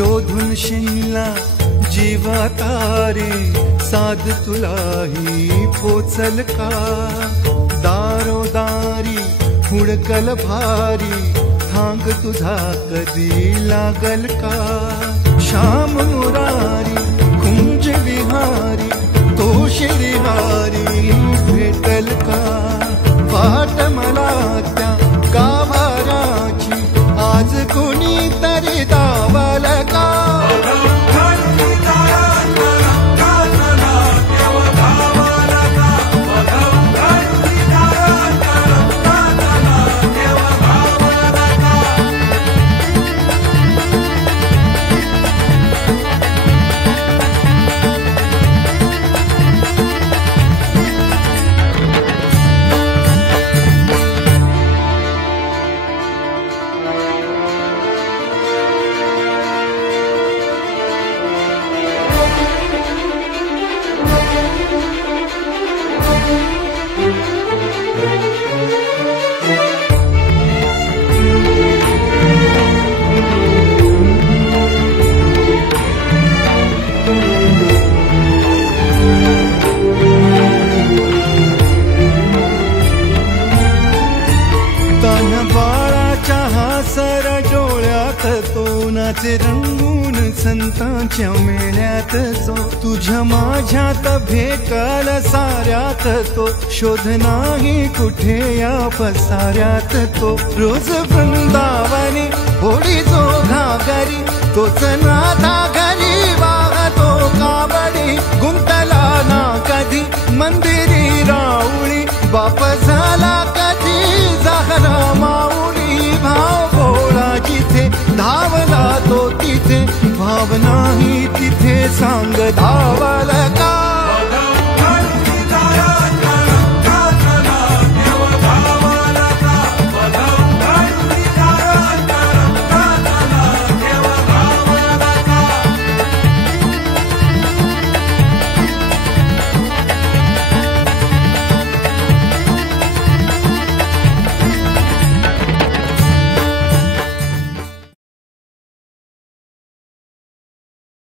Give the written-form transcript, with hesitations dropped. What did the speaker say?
शोधून शिनला जीवा तारे साध तुलाही पोचल का दारोदारी हुडकल भारी थांग तुझा कधी लागल का श्याम मुरारी कुंज विहारी तो श्रीहारी भेटल का वाट मला त्या गाभाराची आज कुणी तरी दावल का तोनाचे रंगून संतांच्या मेळ्यात जो तुझ्या माझ्यात भेटल साऱ्यात तो शोध नाही कुठे या पसाऱ्यात तो रोज वृंदावनी होडी जो घागरी तोच नाथा घरी वाहतो कावडी गुंतला ना कधी मंदिरी राऊळी बाप झाला कधी झाला माऊली भाव भोळा जिथे धावला तो तिथे भाव नाही तिथे सांग धावला